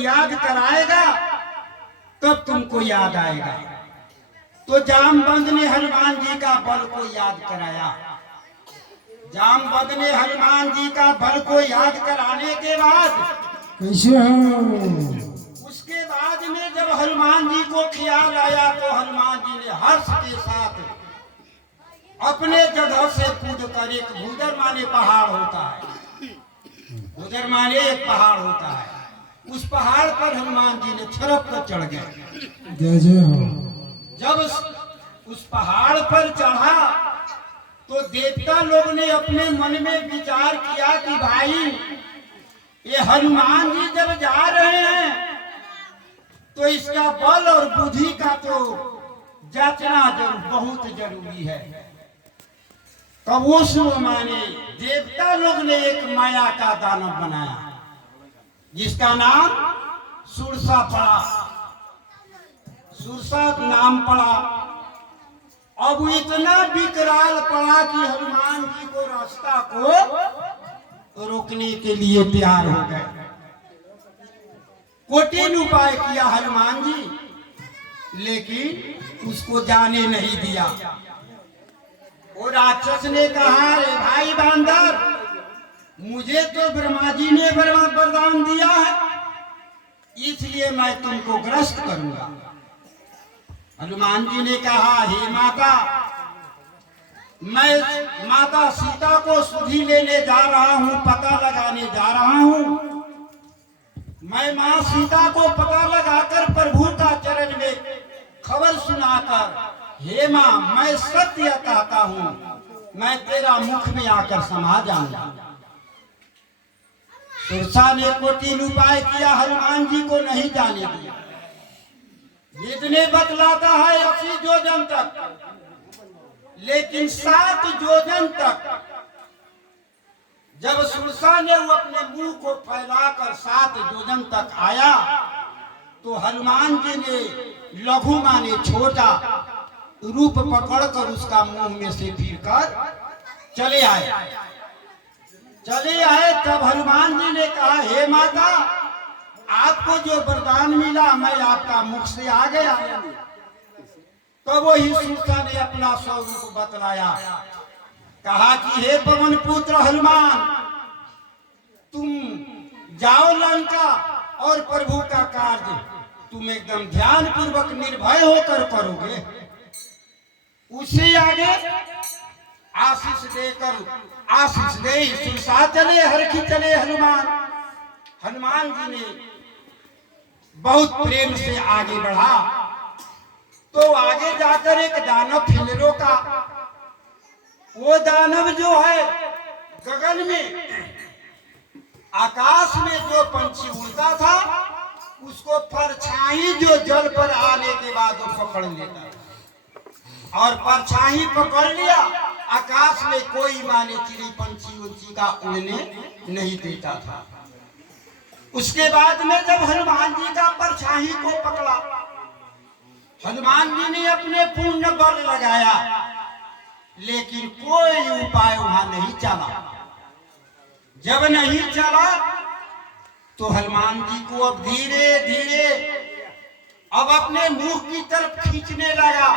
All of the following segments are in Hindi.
याद कराएगा तब तुमको याद आएगा। तो जामवंत ने हनुमान जी का बल को याद कराया। जामवंत ने हनुमान जी का बल को याद कराने के बाद कैसे उसके बाद में जब हनुमान जी को ख्याल आया तो हनुमान जी ने हर्ष के साथ अपने जगह से कूद कर, एक भूदर माने पहाड़ होता है, भूदर माने एक पहाड़ होता है, उस पहाड़ पर हनुमान जी ने छरप कर चढ़ गए। जब उस पहाड़ पर चढ़ा तो देवता लोग ने अपने मन में विचार किया कि भाई ये हनुमान जी जब जा रहे हैं तो इसका बल और बुद्धि का तो जांचना बहुत जरूरी है। तब उस माने देवता लोग ने एक माया का दानव बनाया जिसका नाम सुरसा पड़ा, सुरसा नाम पड़ा। अब इतना विकराल पड़ा कि हनुमान जी को रास्ता को रोकने के लिए तैयार हो गए। कोटिन उपाय किया हनुमान जी, लेकिन उसको जाने नहीं दिया। वो राक्षस ने कहा, रे भाई बांदर, मुझे तो ब्रह्मा जी ने वरदान दिया है, इसलिए मैं तुमको ग्रस्त करूंगा। हनुमान जी ने कहा, हे माता, मैं माता सीता को सुधी लेने जा रहा हूं, पता लगाने जा रहा हूं। मैं मां सीता को पता लगाकर प्रभु का चरण में खबर सुनाकर, हे मां, मैं सत्य कहता हूं, मैं तेरा मुख में आकर समा जाऊंगा। सुरसा ने कोटिन उपाय किया, हनुमान जी को नहीं जाने दिया। इतने बतलाता है 80 योजन तक, लेकिन 7 योजन तक जब सुरसा ने वो अपने मुंह को फैलाकर 7 योजन तक आया तो हनुमान जी ने लघु माने छोटा रूप पकड़कर उसका मुंह में से फिर कर चले आए। चले आए तब हनुमान जी ने कहा, हे माता, आपको जो वरदान मिला मैं आपका मुख से आ गया। तो वही सुरसा ने अपना स्वरूप बतलाया, कहा कि हे पवन पुत्र हनुमान, तुम जाओ लंका और प्रभु का कार्य तुम एकदम ध्यान पूर्वक निर्भय होकर करोगे। उससे आगे आशीष देकर, आशीष दे सुरसा चले, हरखी चले हनुमान। हनुमान जी ने बहुत प्रेम से आगे बढ़ा तो आगे जाकर एक दानव फिलरो का, वो दानव जो है गगन में आकाश में जो पंछी उड़ता था उसको परछाई जो जल पर आने के बाद वो पकड़ लेता था, और परछाई पकड़ लिया, आकाश में कोई माने चिड़ी पंछी उंची का उड़ने नहीं देता था। उसके बाद में जब हनुमान जी का परछाई को पकड़ा, हनुमान जी ने अपने पूर्ण बल लगाया, लेकिन कोई उपाय वहां नहीं चला। जब नहीं चला तो हनुमान जी को अब धीरे धीरे अब अपने मुंह की तरफ खींचने लगा।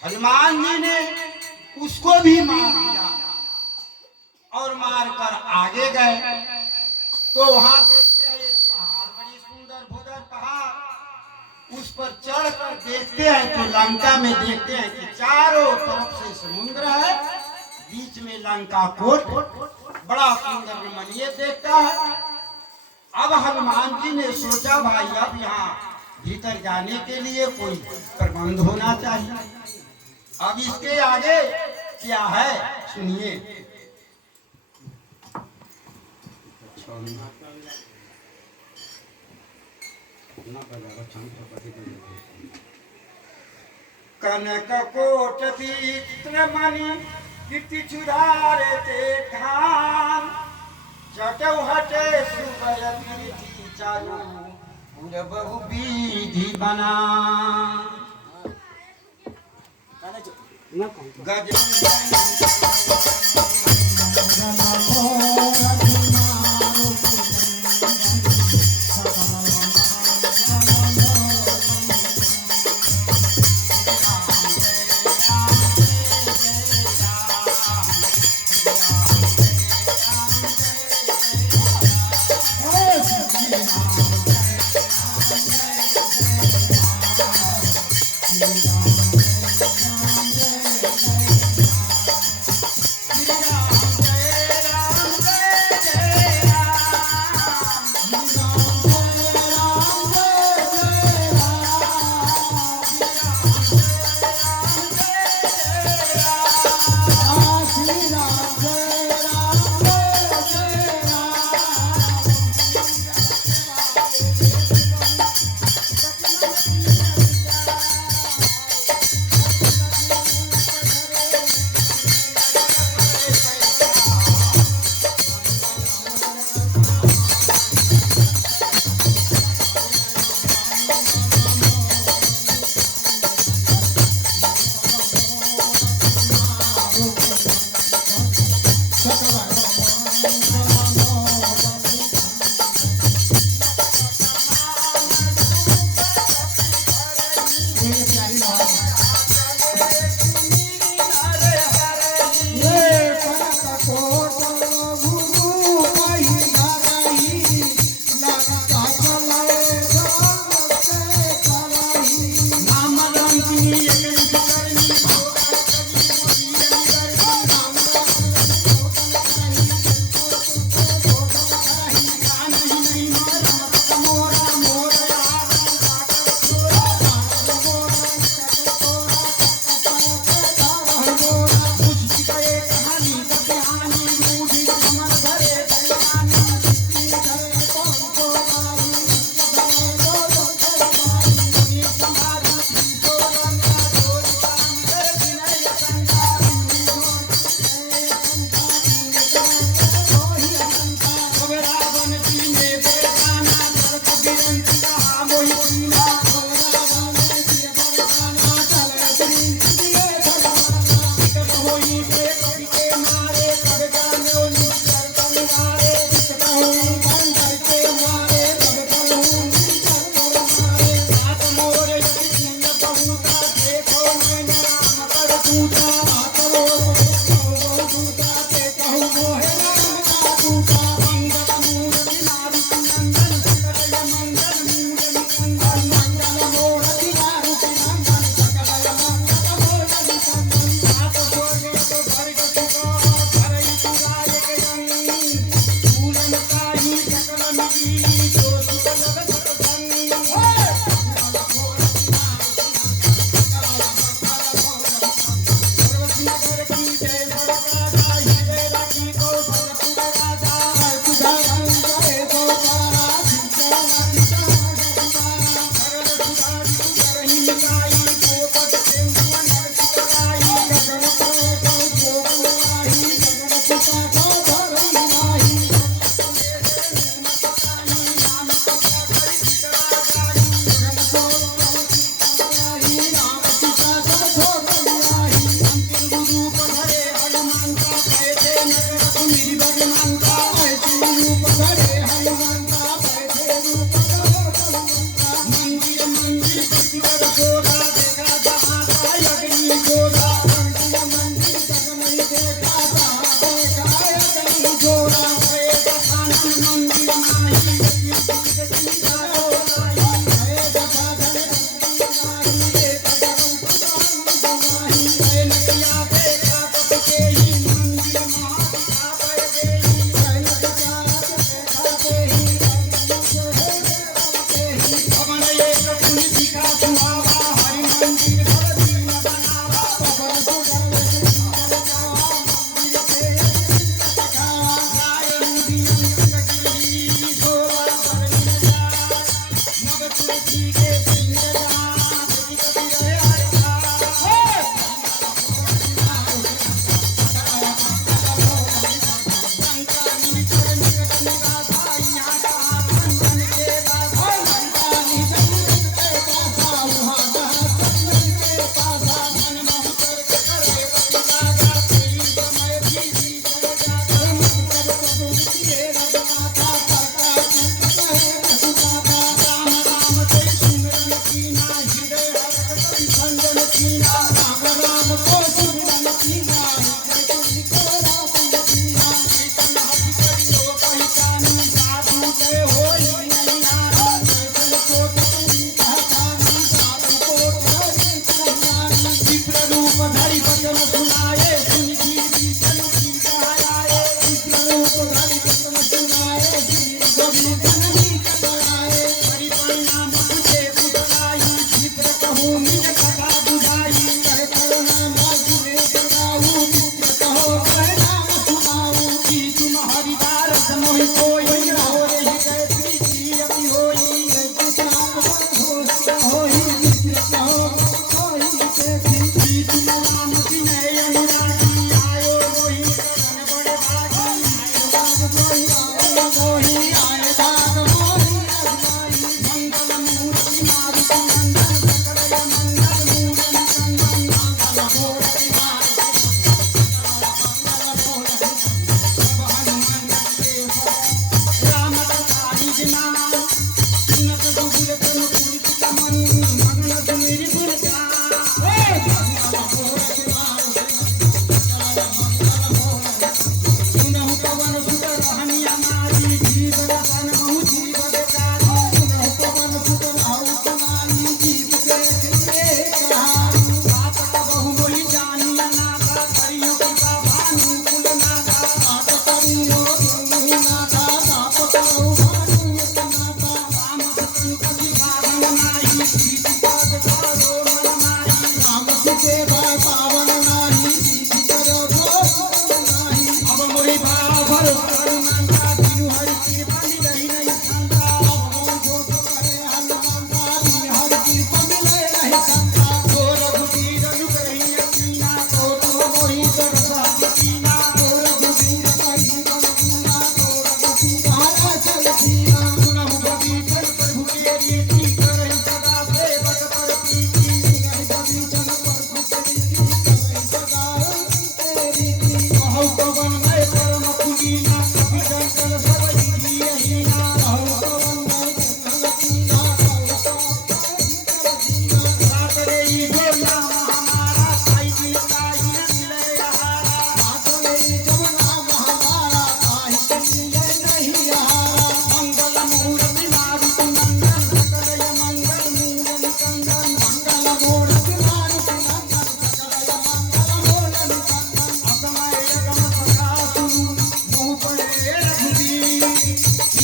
हनुमान जी ने उसको भी मार दिया और मारकर आगे गए तो वहां देखते हैं एक पहाड़, बड़ी सुंदर भूदर पहाड़, उस पर चढ़कर देखते हैं तो लंका में देखते हैं कि चारों तरफ से समुद्र है, बीच में लंका कोट बड़ा सुंदर रमणीय देखता है। अब हनुमान जी ने सोचा भाई अब यहाँ भीतर जाने के लिए कोई प्रबंध होना चाहिए। अब इसके आगे क्या है सुनिए। कनक कोट चित्र मणि कीर्ति सुधारे ते खान, जटौ हटे सुबर विधि चालू पुर बहु विधि बना। गज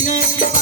Thank you.